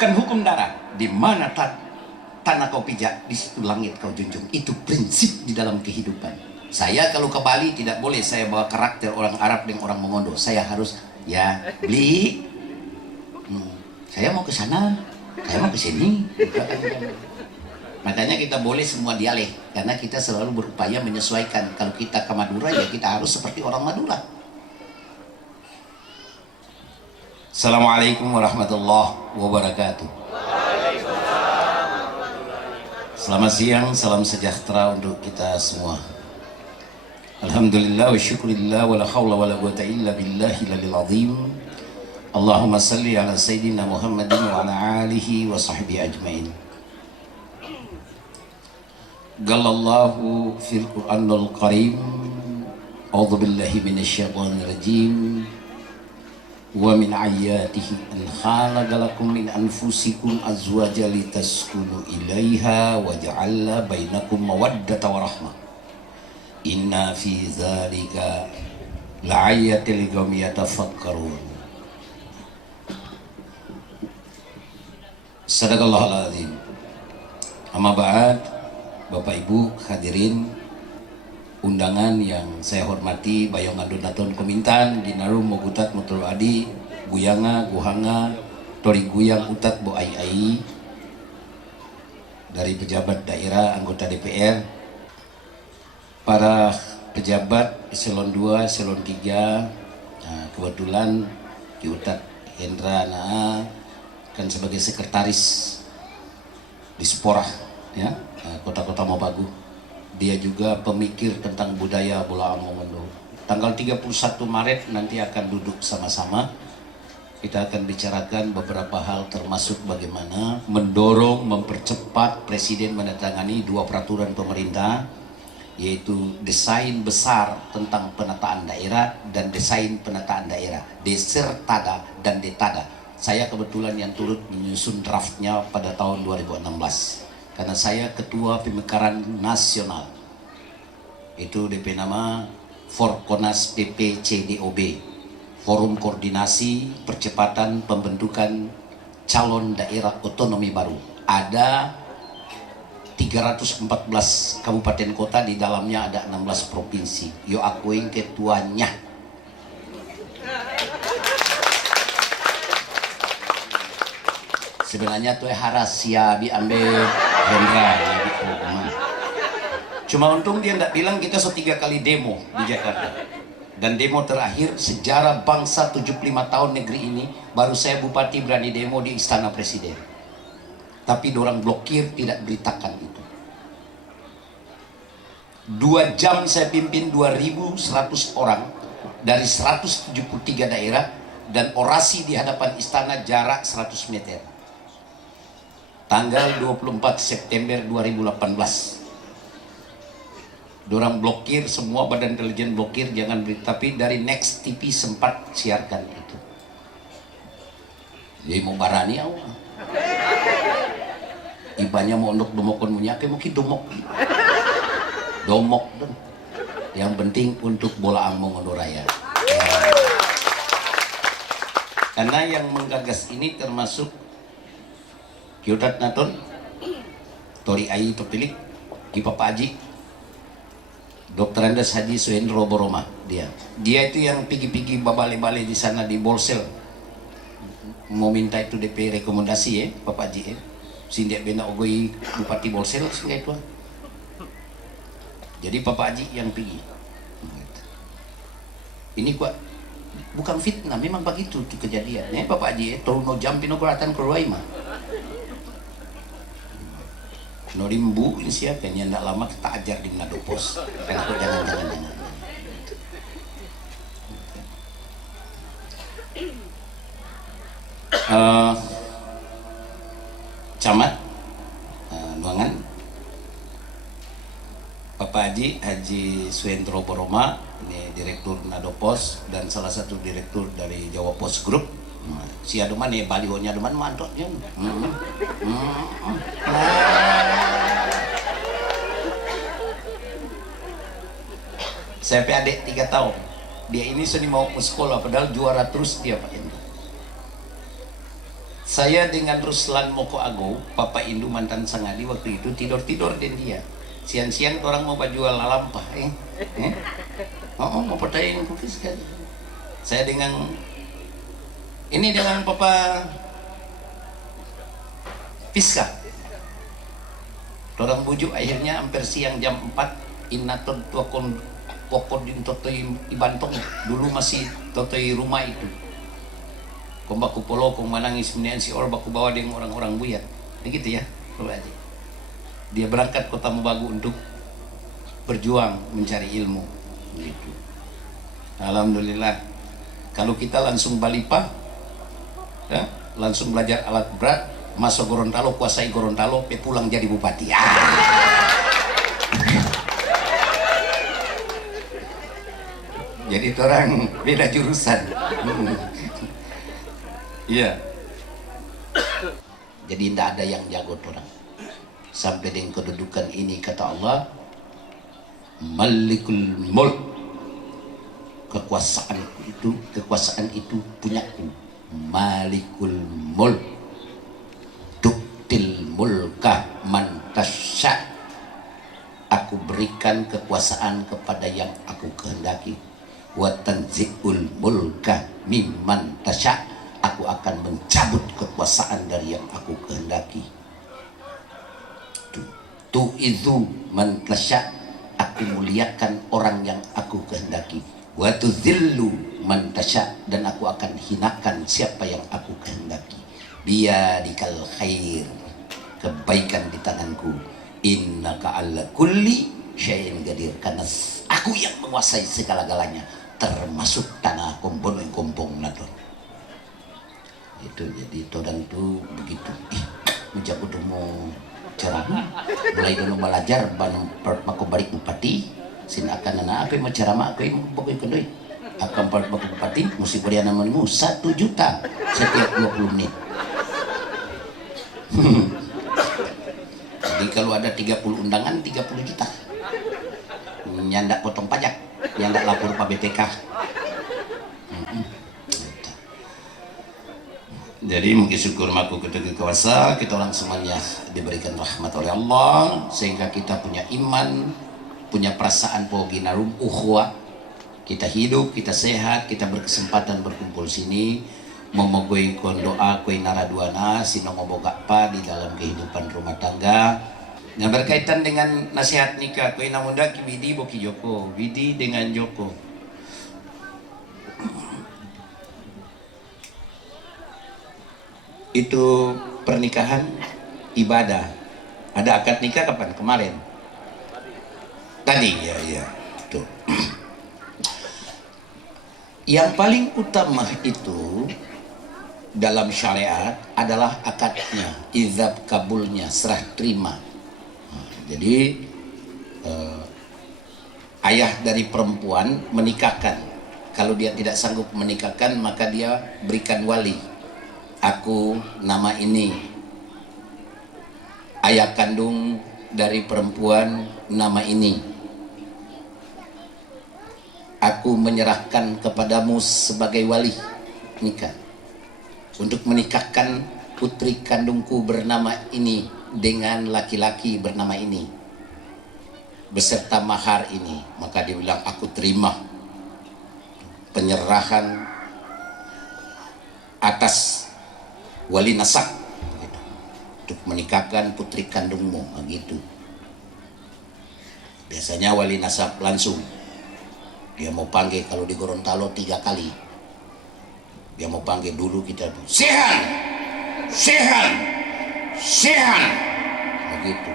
bukan hukum darat. Di mana tanah kau pijak, di situ langit kau junjung. Itu prinsip di dalam kehidupan. Saya kalau ke Bali tidak boleh saya bawa karakter orang Arab dan orang Mongondo. Saya harus ya beli. Saya mau ke sana, saya mau ke sini. Makanya kita boleh semua dialek, karena kita selalu berupaya menyesuaikan. Kalau kita ke Madura ya kita harus seperti orang Madura. Assalamualaikum warahmatullahi wabarakatuh. Selamat siang, salam sejahtera untuk kita semua. Alhamdulillah wa syukurillah wa la hawla wa la quwwata illa billahi lalil azim. Allahumma salli ala sayyidina Muhammadin wa ala alihi wa sahbihi ajmain. Galallahu fil Qur'anul Karim. A'udzu billahi minasyaitonir rajim. Wa min ayatihi an khalaqalakum min anfusikum azwajan litaskunu ilaiha wa ja'ala bainakum mawaddata wa rahmah. Inna fi dzalika la'ayatil liqaumin yatafakkarun. Sadaqallahul azim. Amma ba'd, Bapak Ibu hadirin undangan yang saya hormati, Bayong Adunaton Kumintan, Dinarum Mogutat Mutul Adi, Guyanga, Guhanga, Tori Guyang Utat Bo Ai, dari pejabat daerah, anggota DPR, para pejabat eselon 2, eselon 3, nah, kebetulan di Utat Hendra Naa kan sebagai sekretaris di Sporah ya, kota-kota Mabagu. Dia juga pemikir tentang budaya Bola Mongondo. Tanggal 31 Maret nanti akan duduk sama-sama. Kita akan bicarakan beberapa hal, termasuk bagaimana mendorong, mempercepat Presiden menandatangani 2 peraturan pemerintah, yaitu desain besar tentang penataan daerah dan desain penataan daerah, Desertada dan Detada. Saya kebetulan yang turut menyusun draftnya pada tahun 2016. Karena saya ketua pemekaran nasional, itu DP nama Forkonas PPCDOB, Forum Koordinasi Percepatan Pembentukan Calon Daerah Otonomi Baru. Ada 314 kabupaten kota, di dalamnya ada 16 provinsi. Yo aku yang ketuanya. Sebenarnya tuh rahasia diambil Hendra ya gitu. Cuma untung dia nggak bilang kita 3 kali demo di Jakarta. Dan demo terakhir sejarah bangsa 75 tahun negeri ini, baru saya bupati berani demo di Istana Presiden. Tapi dorang blokir, tidak beritakan itu. 2 jam saya pimpin 2.100 orang dari 173 daerah, dan orasi di hadapan istana jarak 100 meter. Tanggal 24 September 2018. Dorang blokir, semua badan intelijen blokir, jangan berita. Tapi dari Next TV sempat siarkan itu. Jadi mau barani awal. Ibanya mau untuk domokon munyake mungkin domok. Domok dong. Yang penting untuk Bola Mongondo Raya. Karena yang menggagas ini termasuk Kyodat Naton, Tori Ai Topilik, Kipapa Aji, Dr. Andes Haji Suhendro Boroma. Dia itu yang pigi-pigi babale-bale di sana di Bolsel, mau minta itu DP rekomendasi ya, Papa Haji ya. Sindia bena ogoi Bupati Bolsel sehingga itu. Jadi Papa Haji yang pigi. Ini kok bukan fitnah, memang begitu tuh kejadian. Ya Papa Haji ya, turun jampino kuratan keluai mah. Norimbu ini siapa yang tidak lama kita ajar di Nadopos. Kenapa jangan. Camat Nuangan, Bapak Haji Suhendro Boroma, ini direktur Nadopos dan salah satu direktur dari Jawa Pos Group. Si aduman nih balihonya aduman mantoknya. Saya adik 3 tahun. Dia ini seni mau ke sekolah padahal juara terus dia Pak. Saya dengan Ruslan Moko Ago, Papa Indu mantan Sangadi waktu itu tidur-tidur dan dia. Siang-siang orang mau jual lampah, mau perdayain kukis kan. Saya dengan Papa Fiska. Orang bujuk akhirnya hampir siang jam 4 inaton tuakon pokon di totoi ibantong dulu masih totoi rumah itu. Kong baku polo kong manangis menian si baku bawa dengan orang-orang buyat. Begitu ya, coba aja. Dia berangkat kota Mobagu untuk berjuang mencari ilmu. Begitu. Alhamdulillah. Kalau kita langsung Balipa, ya, langsung belajar alat berat, masuk Gorontalo, kuasai Gorontalo, pulang jadi bupati. Jadi orang beda jurusan. Iya. Jadi tidak ada yang jago orang. Sampai dengan kedudukan ini kata Allah, Malikul Mulk. Kekuasaan itu punyaku. Malikul Mulk. Tuktil mulka man tasya. Aku berikan kekuasaan kepada yang aku kehendaki. Wa tanzi'ul mulka mimman tasya. Aku akan mencabut kekuasaan dari yang aku kehendaki. Tu itu man tasya. Aku muliakan orang yang aku kehendaki. Wa tuzillu man tasya. Dan aku akan hinakan siapa yang aku kehendaki. Biyadikal khair. Kebaikan di tanganku. Innaka ala kulli syai'in qadir. Karena aku yang menguasai segala-galanya, termasuk tanah kompong nadon. Itu jadi todang itu begitu. Mujak udah mau ceramah, mulai dulu belajar aku balik bupati, sin akan nana apa mau ceramah aku yang pokoknya kedoi akan balik bupati mesti beri namanya 1 juta setiap 20 menit. Jadi kalau ada 30 undangan 30 juta. Nyandak potong pajak, nyandak lapor Pak BPK. Jadi mungkin syukur maku ketika kuasa kita orang semuanya diberikan rahmat oleh Allah sehingga kita punya iman, punya perasaan poginarum ukhwah. Kita hidup, kita sehat, kita berkesempatan berkumpul sini memogoi kon doa koi naraduana sino moboga pa di dalam kehidupan rumah tangga. Yang berkaitan dengan nasihat nikah koi namunda ki Widi boki Joko, Widi dengan Joko. Itu pernikahan ibadah. Ada akad nikah kapan? Kemarin. Tadi ya. Tuh. Yang paling utama itu dalam syariat adalah akadnya, izab kabulnya, serah terima. Jadi ayah dari perempuan menikahkan. Kalau dia tidak sanggup menikahkan, maka dia berikan wali. Aku nama ini. Ayah kandung dari perempuan nama ini. Aku menyerahkan kepadamu sebagai wali nikah untuk menikahkan putri kandungku bernama ini dengan laki-laki bernama ini beserta mahar ini. Maka dia bilang aku terima penyerahan atas wali nasab gitu, untuk menikahkan putri kandungmu gitu. Biasanya wali nasab langsung dia mau panggil, kalau di Gorontalo 3 kali dia mau panggil dulu kita tuh sehan begitu.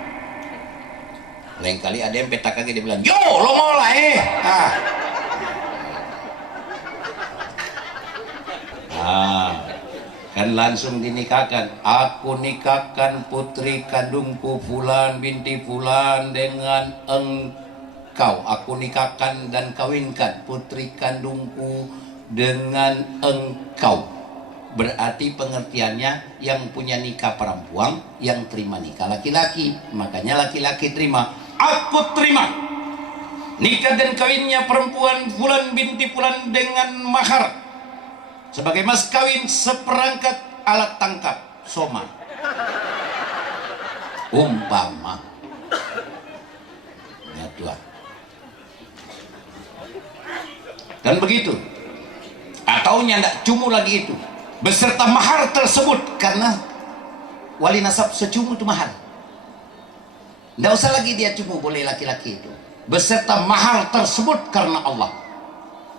Lain kali ada yang petak lagi dia bilang yo lo mau lah kan langsung dinikahkan. Aku nikahkan putri kandungku Fulan binti Fulan dengan engkau. Aku nikahkan dan kawinkan putri kandungku dengan engkau. Berarti pengertiannya yang punya nikah perempuan, yang terima nikah laki-laki. Makanya laki-laki terima. Aku terima nikah dan kawinnya perempuan Fulan binti Fulan dengan mahar sebagai mas kawin seperangkat alat tangkap. soma umpama ya Tuhan. Dan begitu, atau nyandak cumu lagi itu beserta mahar tersebut, karena wali nasab secumu itu mahar. Nggak usah lagi dia cumu, boleh laki-laki itu beserta mahar tersebut karena Allah.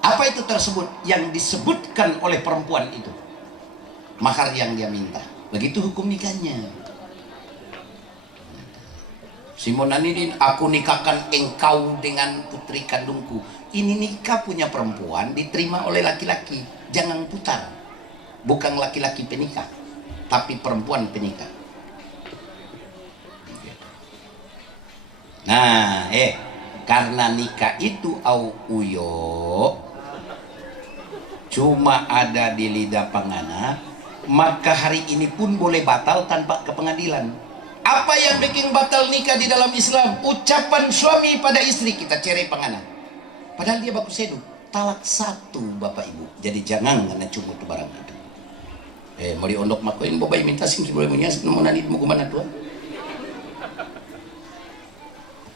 Apa itu tersebut? Yang disebutkan oleh perempuan itu, mahar yang dia minta. Begitu hukum nikahnya. Simon Anidin, aku nikahkan engkau dengan putri kandungku. Ini nikah punya perempuan diterima oleh laki-laki. Jangan putar. Bukan laki-laki penikah, tapi perempuan penikah. Nah, karena nikah itu au uyo cuma ada di lidah pangana, maka hari ini pun boleh batal tanpa ke pengadilan. Apa yang bikin batal nikah di dalam Islam? Ucapan suami pada istri, kita cerai pangana. Padahal dia baku sedu, talak satu Bapak Ibu. Jadi jangan kena cuma itu barang itu. Mau diondok makuin, bapak minta singki boleh punya, mau nanti mau kemana Tuhan?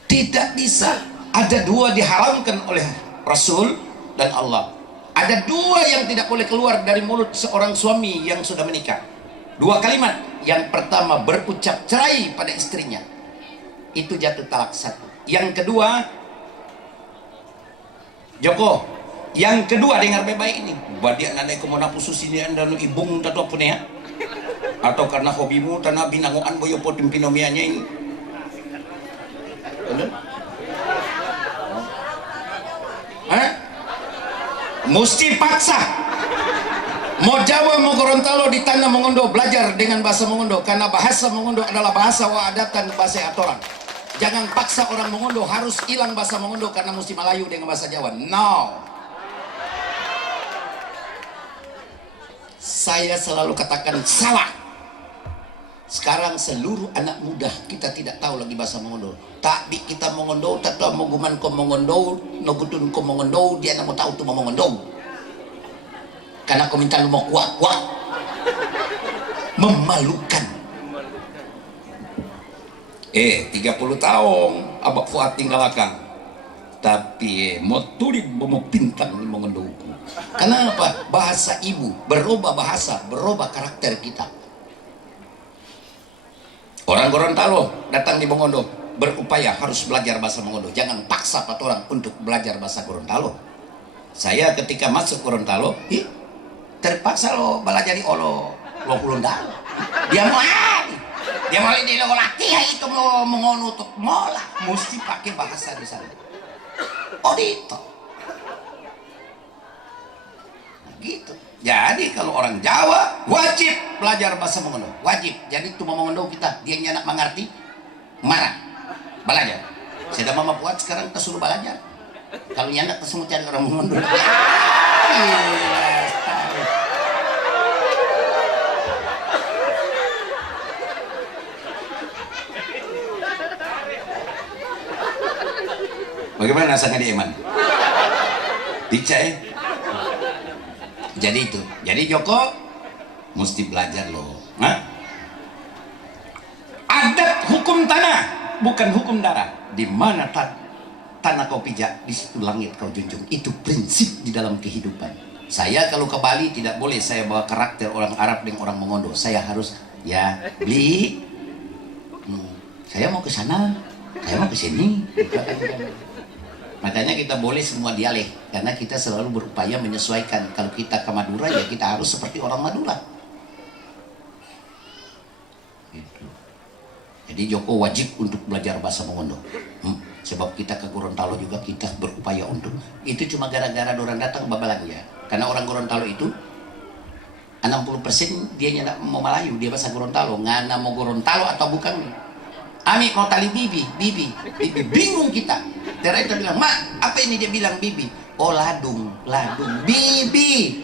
Tidak bisa. Ada dua diharamkan oleh Rasul dan Allah. Ada dua yang tidak boleh keluar dari mulut seorang suami yang sudah menikah. Dua kalimat. Yang pertama, berucap cerai pada istrinya, itu jatuh talak satu. Yang kedua, Joko, yang kedua dengar baik-baik ini. Badia nandai kemana pusus ini anda nu ibung tato apa ya? Atau karena hobimu tanah binangoan boyo potim pinomianya ini. Mesti paksa. Mau Jawa mau Gorontalo di tanah Mongondo, belajar dengan bahasa Mongondo, karena bahasa Mongondo adalah bahasa wadatan, bahasa atoran. Jangan paksa orang Mongondo harus hilang bahasa Mongondo karena mesti Melayu dengan bahasa Jawa. No. Saya selalu katakan salah. Sekarang seluruh anak muda kita tidak tahu lagi bahasa Mongondo. Tak bi kita Mongondo, tak tahu moguman ko Mongondo, nogutun ko Mongondo, dia nak mau tahu tu Mongondo. Karena kau minta lu mau kuat-kuat. Memalukan. 30 tahun Abak Fuad tinggalkan. Tapi mau tulis mau pintang ni Mongondo. Kenapa? Bahasa ibu berubah bahasa, berubah karakter kita. Orang Gorontalo datang di Mongondo, berupaya harus belajar bahasa Mongondo. Jangan paksa orang untuk belajar bahasa Gorontalo. Saya ketika masuk Gorontalo, terpaksa lo belajar di Olo Gorontalo. Dia mau ini lo latihan itu lo mengonutuk mola, mesti pakai bahasa di sana. Oh itu. Nah, gitu. Jadi kalau orang Jawa wajib belajar bahasa Mongondo, wajib. Jadi itu Mongondo kita, dia nyanak mengerti, marah, belajar. Sudah mama buat sekarang kita suruh belajar. Kalau nyanak kita semua cari orang Mongondo. Bagaimana rasanya di Eman? Dicai. Jadi itu. Jadi Joko mesti belajar loh. Adat hukum tanah, bukan hukum darah. Di mana tanah kau pijak, di situ langit kau junjung. Itu prinsip di dalam kehidupan. Saya kalau ke Bali tidak boleh saya bawa karakter orang Arab dengan orang Mongondo. Saya harus ya beli. Saya mau ke sana, saya mau ke sini. Makanya kita boleh semua dialek, karena kita selalu berupaya menyesuaikan. Kalau kita ke Madura ya kita harus seperti orang Madura. Gitu. Jadi Joko wajib untuk belajar bahasa Mongondo. Sebab kita ke Gorontalo juga kita berupaya untuk. Itu cuma gara-gara orang datang babalan ya. Karena orang Gorontalo itu 60% dia nggak mau Melayu, dia bahasa Gorontalo. Ngana mau Gorontalo atau bukan? Ami mau tali bibi, bingung kita. Terai kita bilang, mak, apa ini dia bilang bibi? Oh ladung, bibi,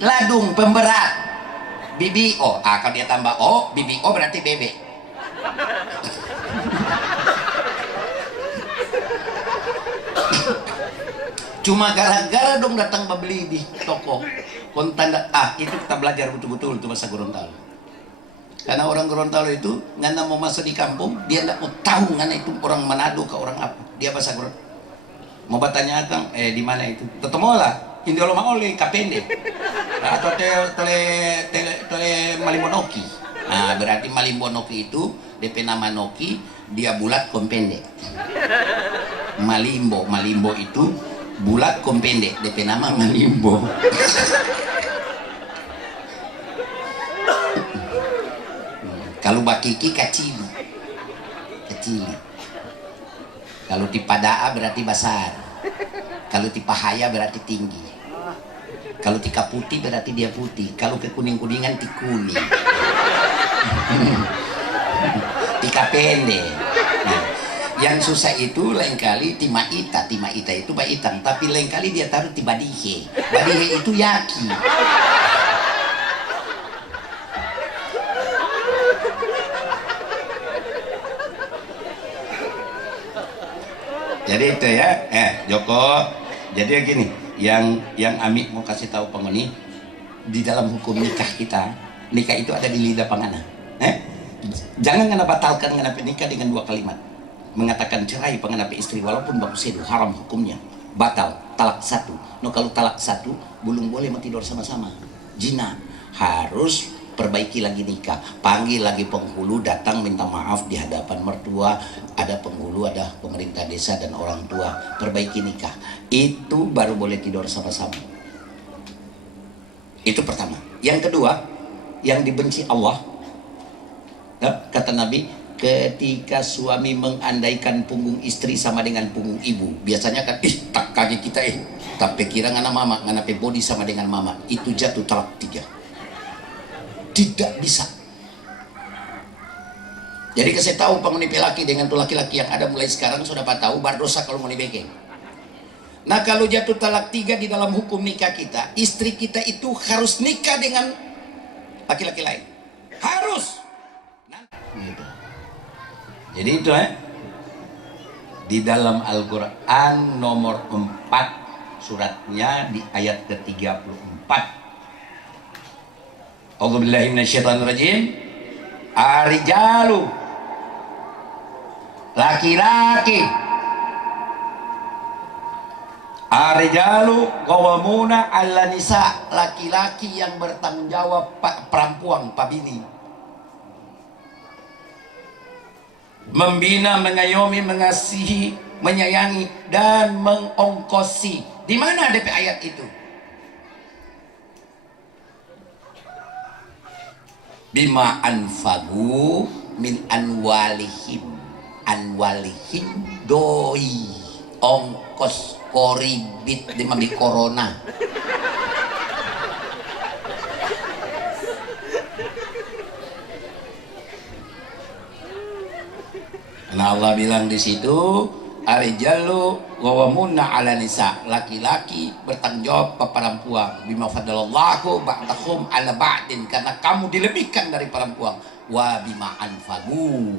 ladung pemberat, bibi. Oh, kalau dia tambah oh, bibi, oh berarti bebek. Cuma gara-gara dong datang membeli di toko, kon tanda itu kita belajar betul-betul itu bahasa Gorontalo. Karena orang Gorontalo itu ngana mau masuk di kampung, dia tidak mau tahu ngana itu orang Manado ke orang apa. Dia bahasa Gorontalo. Mau bertanya Kang, di mana itu? Ketemu lah, Indolo Maole, Kapende. Atau tele Malimbonoki. Nah, berarti Malimbonoki itu DP nama Noki, dia bulat kompende. Malimbo itu bulat kompende, DP nama Malimbo. Kalau bakiki kacili. Kalau tipadaa berarti besar. Kalau tipahaya berarti tinggi. Kalau tika putih berarti dia putih. Kalau ke kuning-kuningan kuning. Tika pendek. Nah, yang susah itu lain kali timaita itu baitang, tapi lain kali dia taruh di badihe itu yaki. Jadi itu ya, Joko. Jadi gini, yang Ami mau kasih tahu penghuni di dalam hukum nikah kita, nikah itu ada di lidah pangana. Jangan ngana batalkan ngana nikah dengan dua kalimat. Mengatakan cerai pangana istri walaupun baku sedu haram hukumnya. Batal, talak satu. No kalau talak satu belum boleh mau tidur sama-sama. Jina harus perbaiki lagi nikah, panggil lagi penghulu, datang minta maaf di hadapan mertua, ada penghulu, ada pemerintah desa dan orang tua, perbaiki nikah. Itu baru boleh tidur sama-sama. Itu pertama. Yang kedua, yang dibenci Allah, kata Nabi, ketika suami mengandaikan punggung istri sama dengan punggung ibu, biasanya kan, tak kaget kita tapi kira ngana mama, ngana body sama dengan mama, itu jatuh talak 3. Tidak bisa. Jadi saya tahu penghuni laki dengan tuh laki-laki yang ada mulai sekarang sudah tahu berdosa kalau mau dibeke. Nah kalau jatuh talak 3 di dalam hukum nikah kita, istri kita itu harus nikah dengan laki-laki lain. Harus. Gitu. Jadi itu di dalam Al-Quran nomor 4 suratnya di ayat ke-34. A'udzubillahi minasyaitonirrajim. Arijalu, laki-laki, arijalu qawwamuna 'ala nisa, laki-laki yang bertanggung jawab perempuan, pabini, membina, mengayomi, mengasihi, menyayangi dan mengongkosi. Di mana DP ayat itu? Bima anfagu min anwalihim doi ongkos koribit di corona. Nah Allah bilang di situ, arijalu qawwamuna 'ala nisa, laki-laki bertanggung jawab pada perempuan, bima fadalallahu ba'dahum 'ala ba'din, karena kamu dilebihkan dari perempuan, wa bima anfagu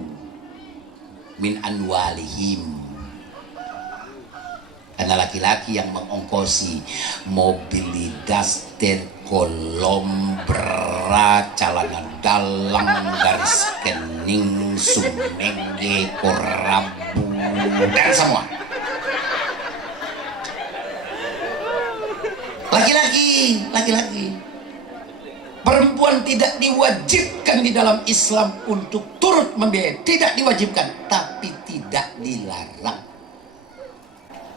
min anwalihim, karena laki-laki yang mengongkosi mobil daster kolom berat celana dalam garis kening sumenge korabu dan semua. Laki-laki. Perempuan tidak diwajibkan di dalam Islam untuk turut membiayai, tidak diwajibkan, tapi tidak dilarang.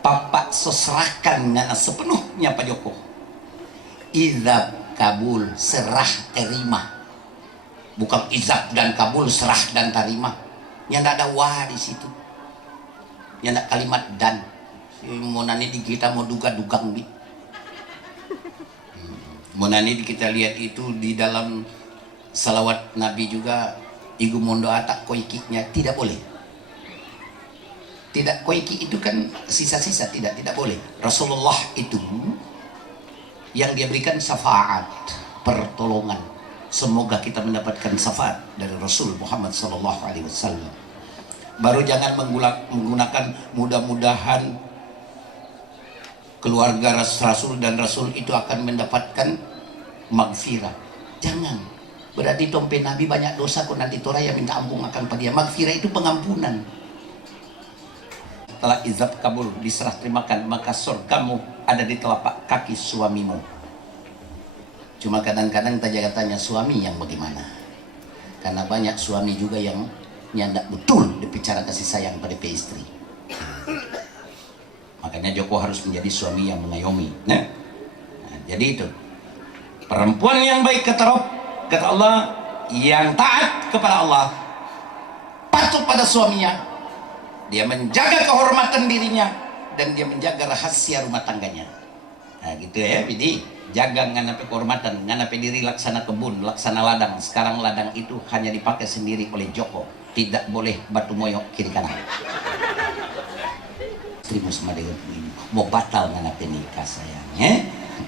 Papa serahkan dengan sepenuhnya Pak Joko. Izab kabul, serah terima. Bukan izab dan kabul, serah dan terima. Yang tidak ada wah di situ. Yang tidak kalimat dan. Mau nani di kita mau duga-dugang bi. Mau nani kita lihat itu di dalam salawat Nabi juga. Igu mondo atak koikiknya tidak boleh. Tidak, koiki itu kan sisa-sisa, tidak boleh. Rasulullah itu yang dia berikan syafaat, pertolongan. Semoga kita mendapatkan syafaat dari Rasul Muhammad SAW. Baru jangan menggunakan mudah-mudahan keluarga Rasul dan Rasul itu akan mendapatkan maghfirah. Jangan. Berarti tompe Nabi banyak dosa, kok nanti toraya minta ampun akan pada dia. Maghfirah itu pengampunan. Setelah izab kabul, diserah terimakan, maka surgamu ada di telapak kaki suamimu. Cuma kadang-kadang kita tanya suami yang bagaimana, karena banyak suami juga yang nyandak betul berbicara kasih sayang pada istri. Makanya Joko harus menjadi suami yang mengayomi. Nah, jadi itu perempuan yang baik kata Allah, yang taat kepada Allah, patuh pada suaminya, dia menjaga kehormatan dirinya dan dia menjaga rahasia rumah tangganya. Nah gitu ya, jadi jaga nganape kehormatan, nganape diri laksana kebun, laksana ladang. Sekarang ladang itu hanya dipakai sendiri oleh Joko, tidak boleh batu moyok kiri kanan. Istrimu sama dengan ini mau batal nganape nikah sayang.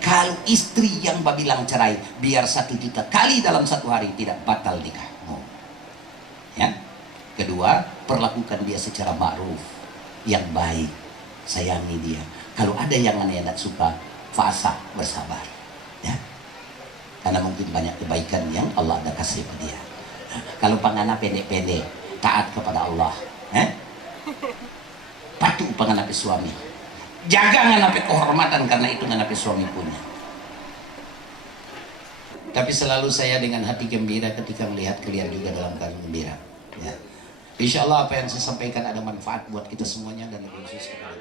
Kalau istri yang bilang cerai, biar 1 juta kali dalam 1 hari, tidak batal nikahmu. Ya. Kedua, perlakukan dia secara ma'ruf, yang baik, sayangi dia. Kalau ada yang aneh tidak suka, fasa, bersabar. Ya. Karena mungkin banyak kebaikan yang Allah ada kasih pada dia. Nah, kalau pangana pendek-pendek, taat kepada Allah. Patuh panganapi suami. Jaga nganapi kehormatan, karena itu nganapi suami punya. Tapi selalu saya dengan hati gembira ketika melihat kalian juga dalam keadaan gembira. Ya. Insya Allah apa yang saya sampaikan ada manfaat buat kita semuanya dan lebih khusus kepada